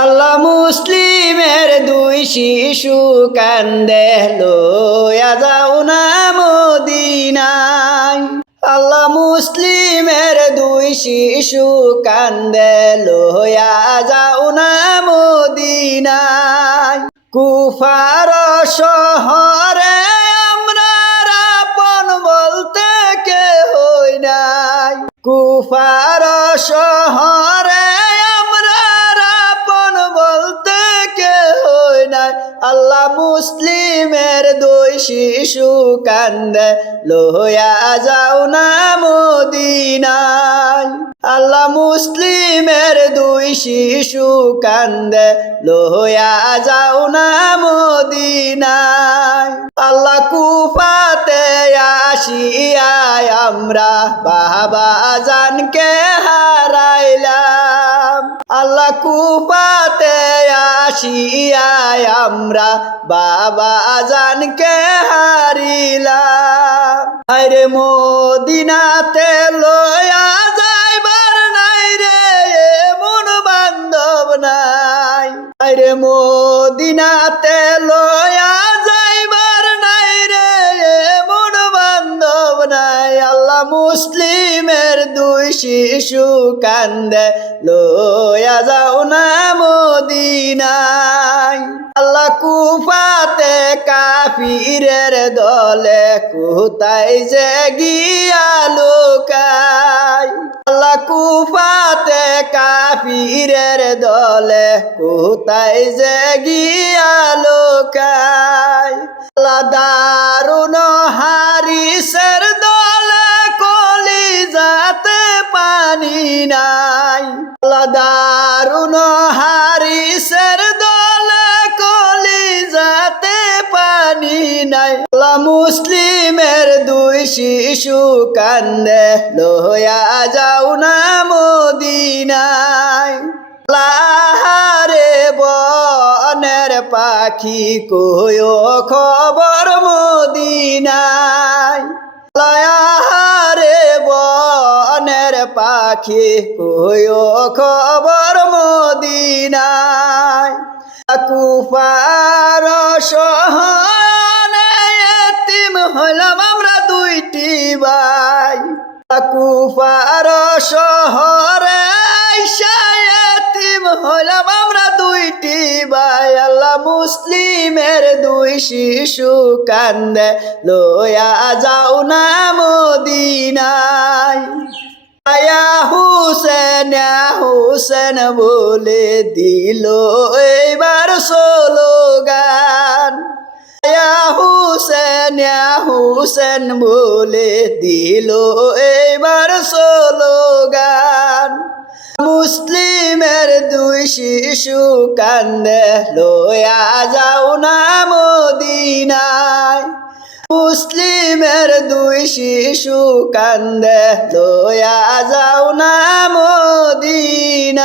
আল্লাহ মুসলিমের দুই শিশু কান্দে লইয়া যাও না মদিনায়। আল্লাহ মুসলিমের দুই শিশু কান্দে লইয়া যাও না মদিনায়। কুফার শহরে আমরা আপন বলতে কেহই নাই। কুফার শহরে আমরা আপন বলতে কেহই নাই। আল্লাহ মুসলিমের দুই শিশু কান্দে লইয়া যাও না মদিনায়। আল্লাহ মুসলিমের দুই শিশু কান্দে লইয়া যাও না মদিনায়। আল্লাহ কুফাতে আসিয়া আমরা বাবা জানকে হারাইলাম। আল্লাহ কুফাতে আসিয়া আমরা বাবা জানকে হারিলাম। আরে মদিনাতে লইয়া যাইবার নাই রে এমন বান্ধব নাই। আরে মদিনাতে লইয়া যাইবার নাই রে এমন বান্ধব নাই। আল্লাহ মুসলিমের দুই শিশু কান্দে লইয়া যাও না মদিনায়। আল্লাহ কুফাতে কাফিরের দলে কোথায় যে গিয়া লুকায়। আল্লাহ কুফাতে কাফিরের দলে কোথায় যে গিয়া লুকায়। আল্লাহ দারুন হারিসের দলে কলিজাতে পানি নাই। আল্লাহ দারুন হারিসের দলে কলিজাতে পানি নাই। আল্লাহ মুসলিমের দুই শিশু কান্দে লইয়া যাও না মদিনায়। লাহারে বনের পাখি কইও খবর মদিনায়। লাহারে বনের পাখি কইও খবর মদিনায়। কুফার শহরে এতিম হইলাম আমরা দুইটি ভাই। কুফার শহরে এতিম হইলাম আমরা দুইটি ভাই। আল্লাহ মুসলিমের দুই শিশু কান্দে লইয়া যাও না মদিনায়। আয়া হুসেন হুসেন বলে দিল এইবার স্লোগান। আয়া হুসেন হুসেন বলে দিল এইবার স্লোগান। মুসলিমের দুই শিশু কান্দে লইয়া যাও না মদিনায়। মুসলিমের দুই শিশু কান্দে লইয়া যাও না মদিনায়।